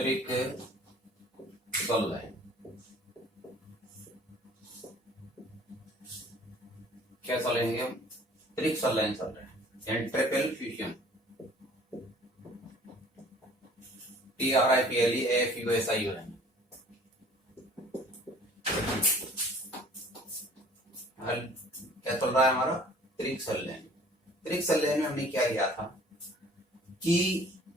त्रिक सल्लैन। क्या चलेंगे हम? त्रिक सल्लैन चल रहे हैं यानी ट्रिपल फ्यूजन। TRIPLEAFUSI हो रहे हैं। हल क्या चल रहा है हमारा? त्रिक सल्लैन। त्रिक सल्लैन में हमने क्या किया था कि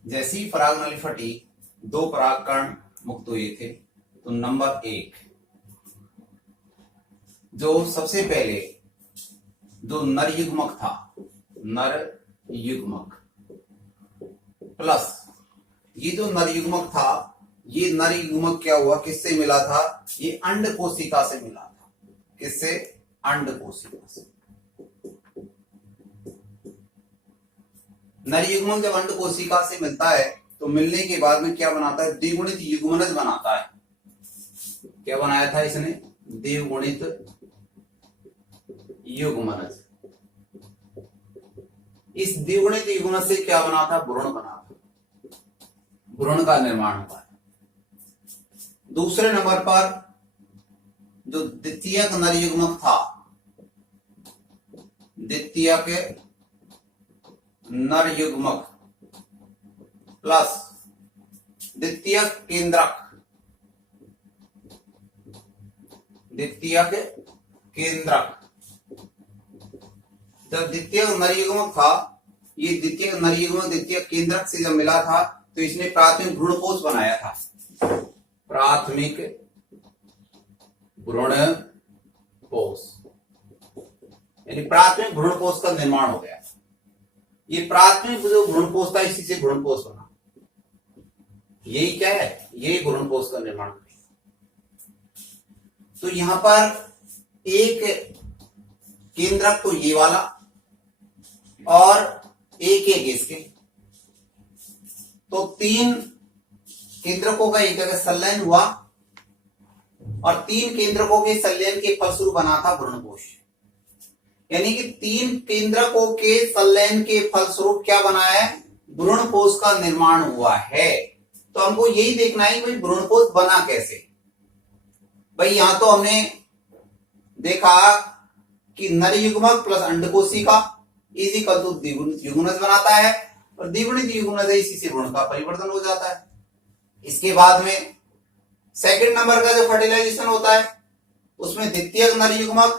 जैसे ही पराग नली फटी, दो पराग कण मुक्त हुए थे, तो नंबर 1 जो सबसे पहले जो नर युग्मक था, नर युग्मक प्लस ये जो नर युग्मक था, ये नर युग्मक क्या हुआ, किससे मिला था? ये अंड कोशिका से मिला था। किससे? अंड कोशिका से। नर युग्मक जब अंड कोशिका से मिलता है तो मिलने के बाद में क्या बनाता है? द्विगुणित युग्मनज बनाता है। क्या बनाया था इसने? द्विगुणित युग्मनज। इस द्विगुणित युग्मनज से क्या बना था? भ्रूण बना था। भ्रूण का निर्माण हुआ है। दूसरे नंबर पर जो द्वितीयक नर युग्मक था, द्वितीयक नर युग्मक प्लस द्वितीयक केंद्रक, द्वितीयक केंद्रक। जब द्वितीयक नर युग्मक था, ये द्वितीयक नर युग्मक द्वितीयक केंद्रक से जब मिला था तो इसने प्राथमिक भ्रूणपोष बनाया था। प्राथमिक भ्रूणपोष यानी प्राथमिक भ्रूणपोष का निर्माण हो गया। ये प्राथमिक जो भ्रूणपोष था, इसी से भ्रूणपोष बना। यही क्या है? यही भ्रूणपोष का निर्माण करेगा। तो यहां पर एक केंद्रक तो ये वाला और एक इसके, तो 3 केंद्रकों का एक जगह संलयन हुआ और 3 केंद्रकों के संलयन के फलस्वरूप बना था भ्रूणपोष। यानी कि 3 केंद्रकों के संलयन के फलस्वरूप क्या बना है? भ्रूणपोष का निर्माण हुआ है। तो हमको यही देखना है कि भाई भ्रूणपोष बना कैसे। भाई यहां तो हमने देखा कि नर युग्मक प्लस अंडकोशिका इज इक्वल टू द्विगुणित युग्मनज बनाता है और द्विगुणित युग्मनज इसी से भ्रूण का परिवर्तन हो जाता है। इसके बाद में सेकंड नंबर का जो फर्टिलाइजेशन होता है उसमें द्वितीयक नर युग्मक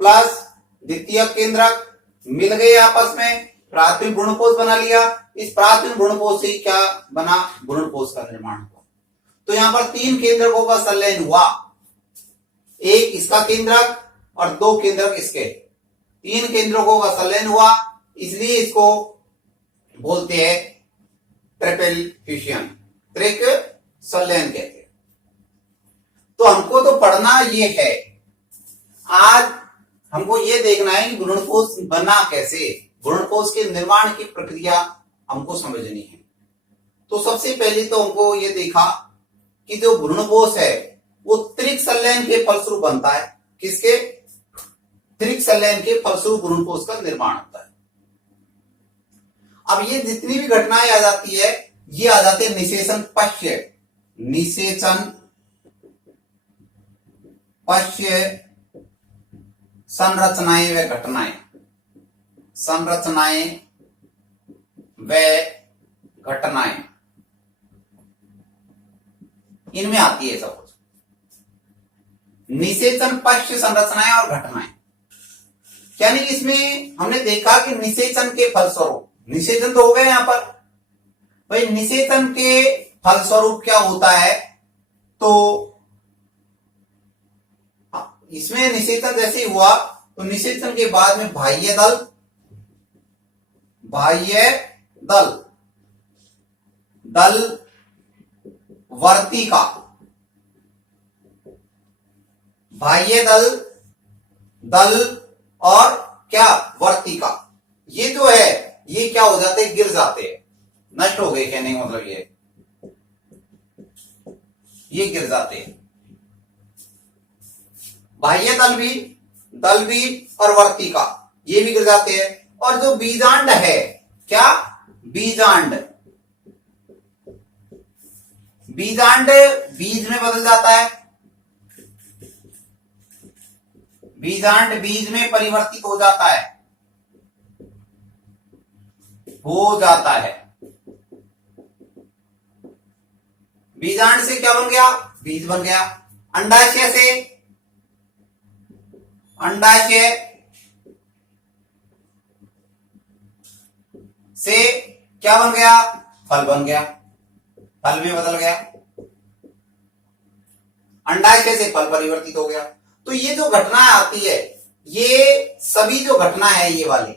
प्लस द्वितीयक केंद्रक मिल गए आपस में, प्राथमिक भ्रूणपोष बना लिया। इस प्राथमिक भ्रूणपोष से क्या बना? भ्रूणपोष का निर्माण हुआ। तो यहां पर 3 केंद्रकों का संलयन हुआ, एक इसका केंद्रक और 2 केंद्रक इसके। 3 केंद्रकों का संलयन हुआ, इसलिए इसको बोलते हैं ट्रिपल फ्यूजन, त्रिक संलयन कहते हैं। तो हमको तो पढ़ना ये है, आज हमको ये देखना है कि भ्रूणपोष बना कैसे, भ्रूणपोष के निर्माण की प्रक्रिया हमको समझनी है। तो सबसे पहले तो हमको ये देखा कि जो भ्रूणपोष है वो त्रिक संलयन के फलस्वरूप बनता है। किसके? त्रिक संलयन के फलस्वरूप भ्रूणपोष का निर्माण होता है। अब ये जितनी भी घटनाएं आ जाती है, ये आ जाते हैं निषेचन पश्य, निषेचन पश्य संरचनाएं व घटनाएं, संरचनाएं व घटनाएं, इनमें आती है सब कुछ। निषेचन पश्य संरचनाएं और घटनाएं, यानी इसमें हमने देखा कि निषेचन के फलस्वरूप, निषेचन तो हो गए यहां पर। भाई निषेचन के फलस्वरूप क्या होता है? तो इसमें निषेचन जैसे हुआ तो निषेचन के बाद में बाह्य दल, बाह्य दल, दल वर्तिका, बाह्य दल, दल और क्या? वर्तिका। ये जो है ये क्या हो जाते हैं? गिर जाते हैं, नष्ट हो गए। कहने का मतलब ये गिर जाते हैं। बाह्य दल भी और वर्तिका ये भी गिर जाते हैं। और जो बीजांड है, क्या? बीजांड, बीजांड बीज में बदल जाता है, बीजांड बीज में परिवर्तित हो जाता है, बीजांड से क्या बन गया, बीज बन गया। अंडाशय से, अंडाशय से क्या बन गया, फल बन गया, फल में बदल गया, अंडाशय से फल परिवर्तित हो गया। तो ये जो घटना आती है, ये सभी जो घटना है ये वाली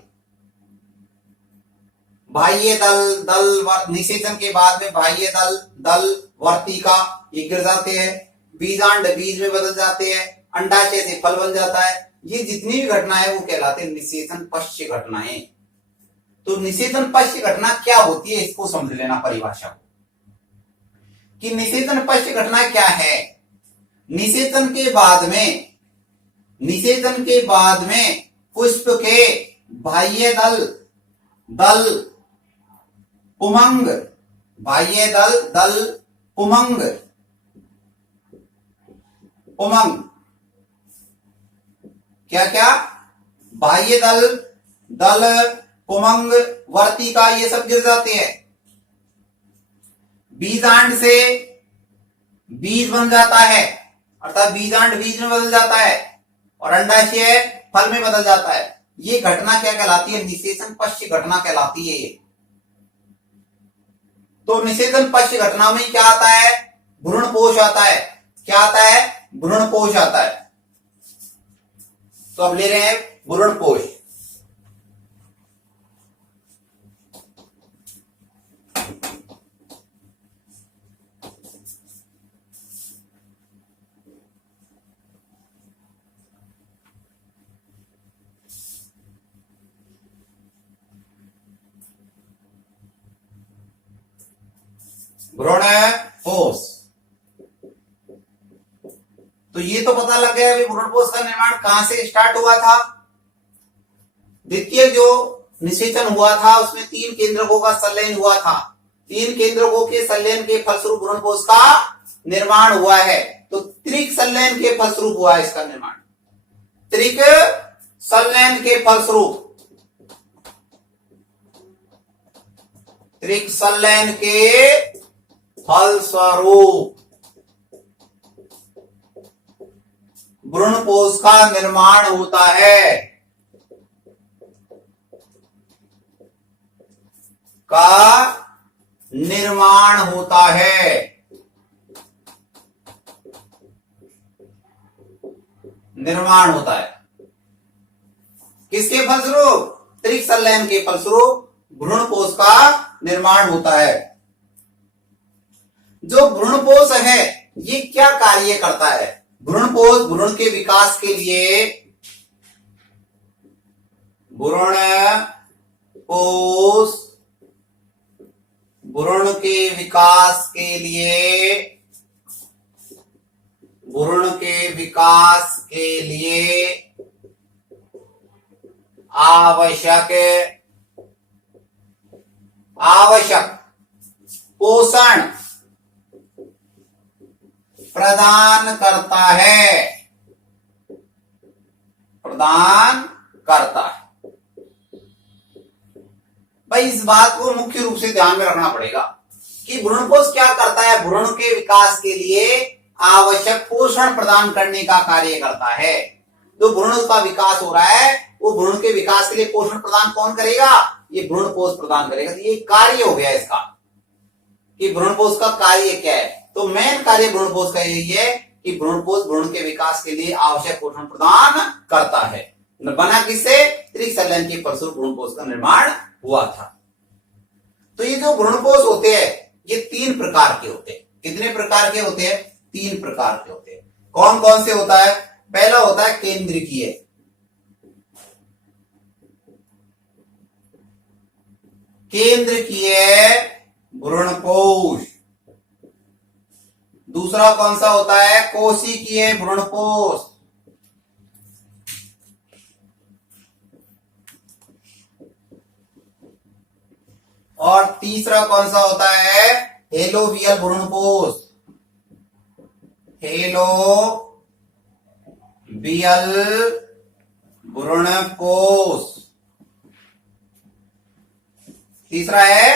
बाह्य दल निषेचन के बाद में बाह्य दल वर्तिका ये गिर जाते हैं, बीजांड बीज में बदल जाते हैं, अंडाशय से फल बन जाता है। ये जितनी भी घटना है वो कहलाते हैं निषेचन पश्य घटनाएं। तो निषेचन पश्य घटना क्या होती है इसको समझ लेना परिभाषा को, कि निषेचन पश्य घटना क्या है। निषेचन के बाद में पुष्प के बाह्य दल पुमंग, बाह्य दल पुमंग क्या क्या, बाह्य दल पुमंग वर्तिका ये सब गिर जाते हैं। बीजांड से बीज बन जाता है, अर्थात बीजांड बीज में बदल जाता है और अंडाशय फल में बदल जाता है। ये घटना क्या कहलाती है, निषेचन पश्य घटना कहलाती है ये। तो निषेचन पश्य घटना में क्या आता है, भ्रूणपोष आता है। क्या आता है, भ्रूणपोष आता है। तो अब ले रहे हैं भ्रूणपोष। भ्रूणपोष, तो ये तो पता लग गया अभी भ्रूणपोष का निर्माण कहां से स्टार्ट हुआ था। द्वितीय जो निषेचन हुआ था उसमें 3 केंद्रकों का संलयन हुआ था। 3 केंद्रकों के संलयन के फलस्वरूप भ्रूणपोष का निर्माण हुआ है। तो त्रिक संलयन के फलस्वरूप हुआ है इसका निर्माण, त्रिक संलयन के फलस्वरूप, त्रिक संलयन के फलस्वरूप भ्रूणपोष का निर्माण होता है, निर्माण होता है। किसके फलस्वरूप, त्रिक संलयन के फलस्वरूप भ्रूणपोष का निर्माण होता है। जो भ्रूणपोष है ये क्या कार्य करता है, भ्रूणपोष भ्रूण के विकास के लिए, भ्रूणपोष भ्रूण के विकास के लिए, भ्रूण के विकास के लिए आवश्यक पोषण प्रदान करता है, भाई इस बात को मुख्य रूप से ध्यान में रखना पड़ेगा कि भ्रूणपोष क्या करता है, भ्रूण के विकास के लिए आवश्यक पोषण प्रदान करने का कार्य करता है। जो भ्रूण का विकास हो रहा है वो भ्रूण के विकास के लिए पोषण प्रदान कौन करेगा, ये भ्रूणपोष प्रदान करेगा। तो ये कार्य हो गया इसका कि भ्रूणपोष का कार्य क्या है। तो मेन कार्य भ्रूणपोष का यही है कि भ्रूणपोष भ्रूण के विकास के लिए आवश्यक पोषण प्रदान करता है। बना किससे, त्रिक संलयन के फलस्वरूप भ्रूणपोष का निर्माण हुआ था। तो ये जो भ्रूणपोष होते हैं ये 3 प्रकार के होते हैं। कितने प्रकार के होते हैं, 3 प्रकार के होते हैं। कौन कौन से होता है, पहला होता है केंद्रीय, केंद्रीय भ्रूणपोष। दूसरा कौन सा होता है, कोशिकीय भ्रूणपोष। और तीसरा कौन सा होता है, हेलोवियल भ्रूणपोष। हेलोबियल भ्रूणपोष। तीसरा है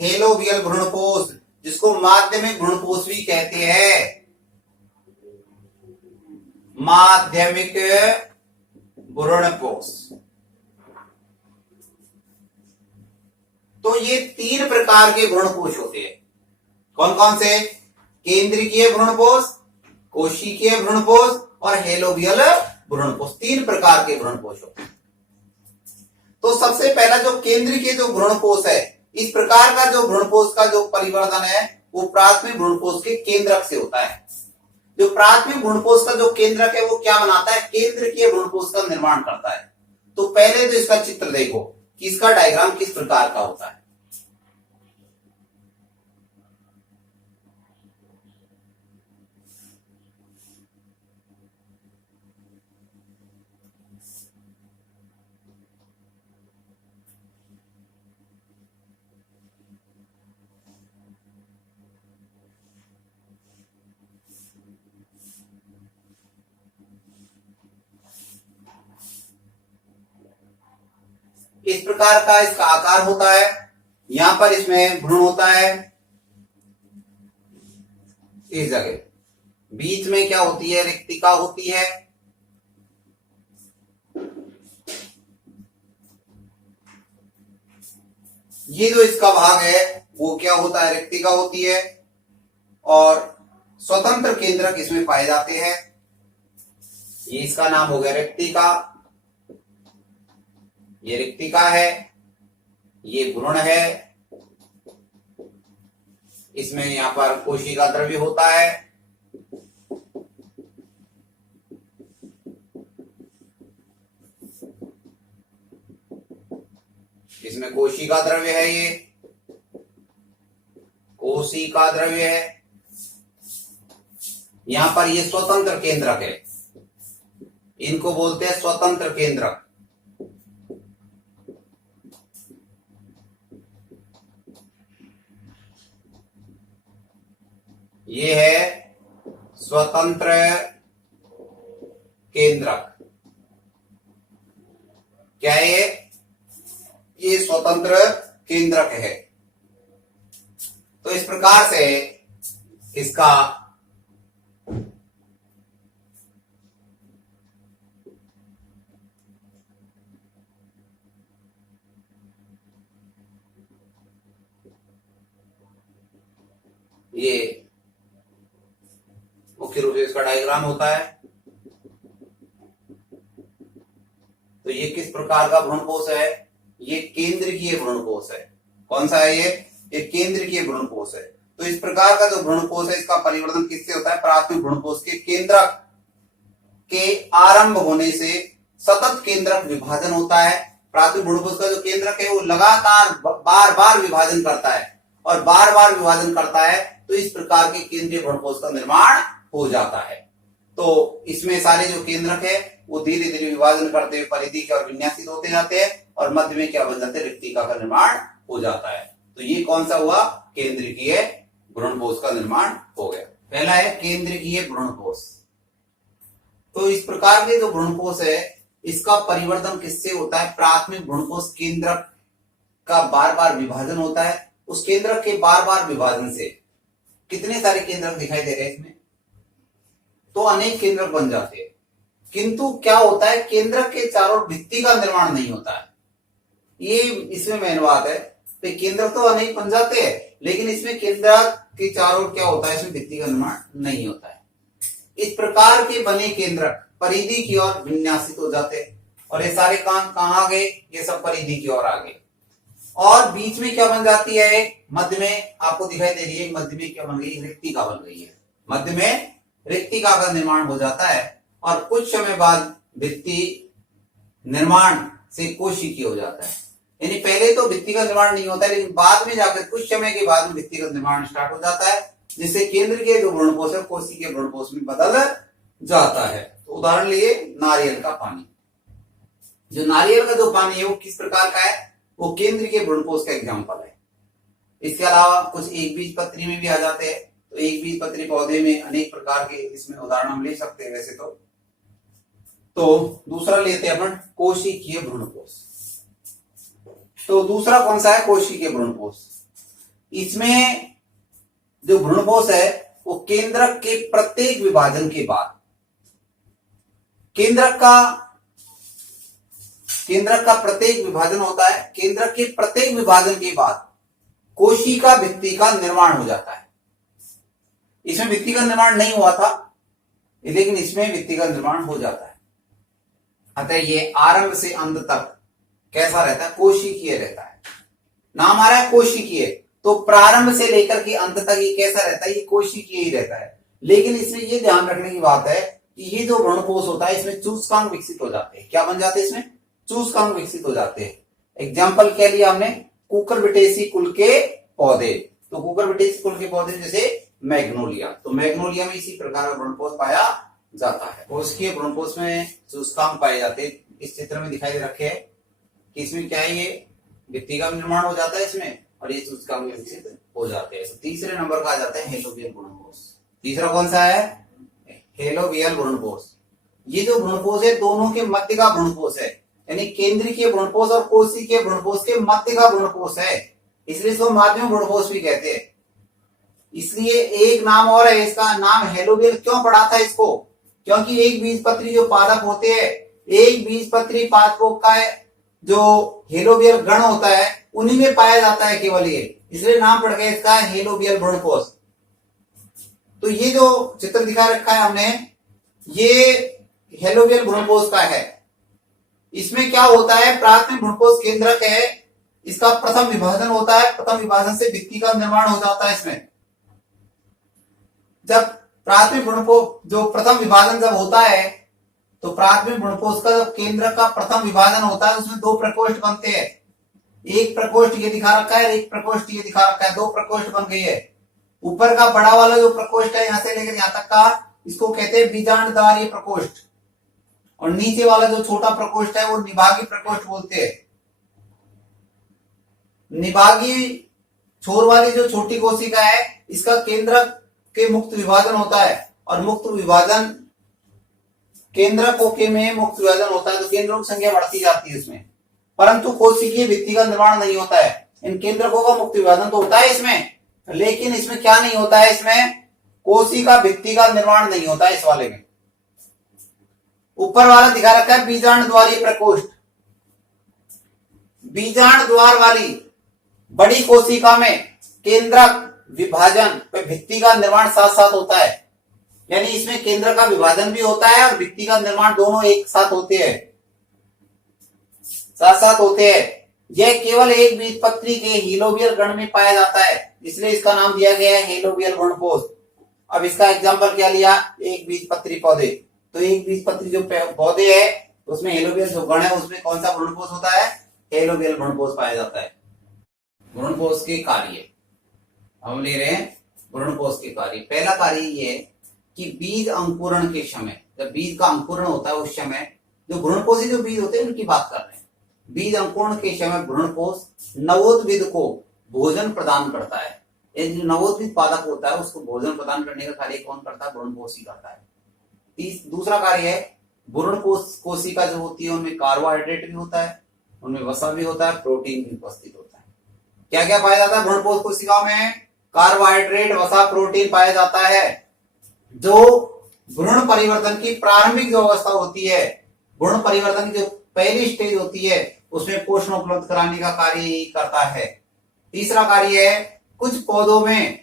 हेलोबियल भ्रूणपोष, जिसको माध्यमिक भ्रूणपोष भी कहते हैं। माध्यमिक भ्रूणपोष। तो ये 3 प्रकार के भ्रूणपोष होते हैं। कौन कौन से? केंद्रीय भ्रूणपोष, कोशिकीय भ्रूणपोष और हेलोबियल भ्रूणपोष। 3 प्रकार के भ्रूणपोष होते हैं। तो सबसे पहला जो केंद्रीय जो भ्रूणपोष है, इस प्रकार का जो भ्रूणपोष का जो परिवर्धन है वो प्राथमिक भ्रूणपोष के केंद्रक से होता है। जो प्राथमिक भ्रूणपोष का जो केंद्रक है वो क्या बनाता है? केंद्रीय भ्रूणपोष का निर्माण करता है। तो पहले तो इसका चित्र देखो कि इसका डायग्राम किस प्रकार का होता है। इस प्रकार का इसका आकार होता है। यहां पर इसमें भ्रूण होता है इस जगह। बीच में क्या होती है? रिक्तिका होती है। ये जो इसका भाग है वो क्या होता है? रिक्तिका होती है। और स्वतंत्र केंद्रक इसमें पाए जाते हैं। ये इसका नाम हो गया रिक्तिका। ये रिक्तिका है, ये भ्रूण है। इसमें यहां पर कोशिका द्रव्य होता है। इसमें कोशिका द्रव्य है, ये कोशिका द्रव्य है। यहां पर ये स्वतंत्र केंद्रक है, इनको बोलते हैं स्वतंत्र केंद्रक। ये है स्वतंत्र केंद्रक। क्या है ये स्वतंत्र केंद्रक है। तो इस प्रकार से इसका ये मुख्य रूप से इसका डायग्राम होता है। तो ये किस प्रकार का भ्रूणपोष है? ये केंद्रीय भ्रूणपोष है। कौन सा है ये केंद्रीय भ्रूणपोष है। तो इस प्रकार का जो भ्रूणपोष है इसका परिवर्तन किससे होता है? प्राथमिक भ्रूणपोष के केंद्रक के आरंभ होने से सतत केंद्रक विभाजन होता है। प्राथमिक भ्रूणपोष का जो केंद्रक है वो लगातार बार बार विभाजन करता है और बार बार विभाजन करता है। तो इस प्रकार के केंद्रीय भ्रूणपोष का निर्माण हो जाता है। तो इसमें सारे जो केंद्रक है वो धीरे धीरे विभाजन करते हुए परिधि के और विन्यासित होते जाते हैं और मध्य में क्या बन जाते हैं? रिक्तिका का निर्माण हो जाता है। तो ये कौन सा हुआ? केंद्रीय भ्रूणपोष का निर्माण हो गया। पहला है केंद्रीय भ्रूणपोष। तो इस प्रकार के जो भ्रूणपोष है इसका परिवर्तन किससे होता है? प्राथमिक भ्रूणपोष केंद्रक का बार बार विभाजन होता है। उस केंद्रक के बार बार विभाजन से कितने सारे केंद्रक दिखाई दे रहे हैं इसमें? तो अनेक केंद्रक बन जाते हैं। किंतु क्या होता है? केंद्रक के चारों भित्ति का निर्माण नहीं होता है। ये इसमें मेन बात है। तो केंद्रक तो अनेक बन जाते हैं लेकिन इसमें केंद्रक के चारों क्या होता है? इसमें भित्ति का निर्माण नहीं होता है। इस प्रकार के बने केंद्रक परिधि की ओर विन्यासित हो जाते हैं और ये सारे काम कहां गए? ये सब परिधि की ओर आ गए। और बीच में क्या बन जाती है? एक मध्य में आपको दिखाई दे रही है, मध्य में क्या बन गई? रिक्तिका बन गई है। मध्य में रिक्तिका का निर्माण हो जाता है और कुछ समय बाद भित्ति निर्माण से कोशिकीय हो जाता है। यानी पहले तो भित्ति का निर्माण नहीं होता है लेकिन बाद में जाकर कुछ समय के बाद में भित्ति का निर्माण स्टार्ट हो जाता है, जिससे केंद्र के जो भ्रूणपोष है कोशिकीय भ्रूणपोष में बदल जाता है। तो उदाहरण लिए नारियल का पानी। जो नारियल का जो पानी है वो किस प्रकार का है? वो केंद्र के भ्रूणपोष का एग्जाम्पल है। इसके अलावा कुछ एक बीज पत्री में भी आ जाते हैं। तो एक बीजपत्री पौधे में अनेक प्रकार के इसमें उदाहरण हम ले सकते हैं वैसे तो दूसरा लेते हैं अपन कोशिकीय भ्रूणपोष। तो दूसरा कौन सा है? कोशिकीय भ्रूणपोष। इसमें जो भ्रूणपोष है वो केंद्रक के प्रत्येक विभाजन के बाद केंद्रक का प्रत्येक विभाजन होता है। केंद्रक के प्रत्येक विभाजन के बाद कोशिका भित्ति का निर्माण हो जाता है। इसमें भित्ति का निर्माण नहीं हुआ था, लेकिन इसमें भित्ति का निर्माण हो जाता है। अतः ये आरंभ से अंत तक कैसा रहता है? कोशिकीय रहता है। नाम आ रहा है कोशिकीय, तो प्रारंभ से लेकर के अंत तक ये कैसा रहता है? ये कोशिकीय ही रहता है। लेकिन इसमें ये ध्यान रखने की बात है कि ये जो भ्रूणपोष होता है इसमें चूस्कांक विकसित हो जाते हैं। क्या बन जाते हैं? इसमें चूस्कांक विकसित हो जाते हैं। एग्जाम्पल क्या लिया हमने? कुकुरबिटेसी कुल के पौधे। तो कुकुरबिटेसी कुल के पौधे जैसे मैग्नोलिया, तो मैग्नोलिया में इसी प्रकार का भ्रूणपोष पाया जाता है। कोशिकीय भ्रूणपोष में चूस्कांक पाए जाते हैं। इस चित्र में दिखाई दे रखे हैं कि इसमें क्या है? ये भित्ति का निर्माण हो जाता है इसमें, और ये चूस्कांक विकसित हो जाते हैं। तो तीसरे नंबर का आ जाता है हेलोबियल भ्रूणपोष। तीसरा कौन सा है? हेलोबियल भ्रूणपोष। ये जो भ्रूणपोष है दोनों के मध्य का भ्रूणपोष है, यानी केंद्रीय भ्रूणपोष और कोशिकीय भ्रूणपोष के मध्य का भ्रूणपोष है, इसलिए इसको माध्यम भ्रूणपोष भी कहते हैं। इसलिए एक नाम और है इसका, नाम हेलोबियल क्यों पड़ा था इसको? क्योंकि एक बीजपत्री जो पादप होते हैं, एक बीजपत्री पादपों का जो हेलोबियल गण होता है उन्हीं में पाया जाता है केवल ये, इसलिए नाम पड़ गया इसका हेलोबियल भ्रूणपोष। तो ये जो चित्र दिखा रखा है हमने, ये हेलोबियल भ्रूणपोष का है। इसमें क्या होता है? प्राथमिक भ्रूणपोष केंद्रक है, इसका प्रथम विभाजन होता है। प्रथम विभाजन से भित्ति का निर्माण हो जाता है। इसमें जब प्राथमिक भ्रूणपोष जो प्रथम विभाजन जब होता है, तो प्राथमिक भ्रूणपोष का जब केंद्रक का प्रथम विभाजन होता है उसमें दो प्रकोष्ठ बनते हैं। एक प्रकोष्ठ ये दिखा रखा है, एक प्रकोष्ठ ये दिखा रखा है, दो प्रकोष्ठ बन गई है। ऊपर का बड़ा वाला जो प्रकोष्ठ है यहां से लेकर यहां तक का, इसको कहते हैं बीजांडद्वारीय प्रकोष्ठ, और नीचे वाला जो छोटा प्रकोष्ठ है वो निभागी प्रकोष्ठ बोलते हैं। निभागी छोर वाली जो छोटी कोशिका है इसका केंद्रक के मुक्त विभाजन होता है, और मुक्त विभाजन केंद्रकों के में मुक्त विभाजन होता है तो केंद्रों की संख्या बढ़ती जाती है इसमें, परंतु कोशिकीय भित्ति का निर्माण नहीं होता है। इन केंद्रकों का मुक्त विभाजन तो होता है इसमें, लेकिन इसमें क्या नहीं होता है? इसमें कोशिका भित्ति का निर्माण नहीं होता है इस वाले में। ऊपर वाला दिखा रखा है बीजांडद्वारीय प्रकोष्ठ। बीजांड द्वार वाली बड़ी कोशिका में केंद्रक विभाजन व भित्ति का निर्माण साथ साथ होता है, यानी इसमें केंद्र का विभाजन भी होता है और भित्ति का निर्माण दोनों एक साथ होते हैं, साथ साथ होते हैं। यह केवल एक बीजपत्री के हेलोबियल गण में पाया जाता है, इसलिए इसका नाम दिया गया है हेलोबियल भ्रूणपोष। अब इसका एग्जांपल क्या लिया? एक बीजपत्री पौधे। तो एक बीजपत्री जो पौधे है उसमें हेलोबियल जो गण है उसमें कौन सा भ्रूणपोष होता है? हेलोबियल भ्रूणपोष पाया जाता है। भ्रूणपोष के कार्य हम ले रहे हैं। भ्रूणपोष के कार्य, पहला कार्य ये है कि बीज अंकुरण के समय, जब बीज का अंकुरण होता है उस समय जो भ्रूणपोषी जो बीज होते हैं उनकी बात कर रहे हैं। बीज अंकुरण के समय भ्रूणपोष नवोद्भिद को भोजन प्रदान करता है। ये जो नवोद्भिद पादप होता है उसको भोजन प्रदान करने का कार्य कौन करता है? भ्रूणपोष ही करता है। दूसरा कार्य है भ्रूणपोष कोशिका जो होती है उनमें कार्बोहाइड्रेट भी होता है, उनमें वसा भी होता है, प्रोटीन भी उपस्थित होता है। क्या क्या पाया जाता है भ्रूणपोष कोशिकाओं में? कार्बोहाइड्रेट, वसा, प्रोटीन पाया जाता है। जो भ्रूण परिवर्तन की प्रारंभिक जो अवस्था होती है, भ्रूण परिवर्तन की जो पहली स्टेज होती है उसमें पोषण उपलब्ध कराने का कार्य करता है। तीसरा कार्य है कुछ पौधों में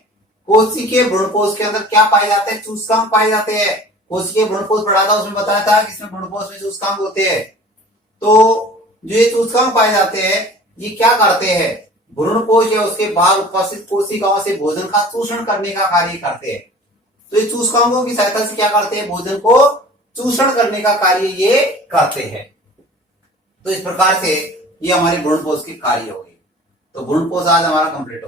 कोशिकीय भ्रूणपोष के अंदर क्या पाए जाते हैं? चूस्कांक पाए जाते हैं। कोशिकीय भ्रूणपोष पढ़ा था उसमें बताया था कि इसमें भ्रूणपोष में चूस्कांक होते हैं। तो जो ये चूस्कांक पाए जाते हैं ये क्या करते हैं? भ्रूणपोष या उसके बाद उपस्थित कोशिकाओं से भोजन का चूषण करने का कार्य करते हैं। तो ये चूस्कांकों की सहायता से क्या करते हैं? भोजन को चूषण करने का कार्य ये करते हैं। तो इस प्रकार से ये हमारे भ्रूणपोष के कार्य हो गए। तो भ्रूणपोष आज हमारा कंप्लीट हो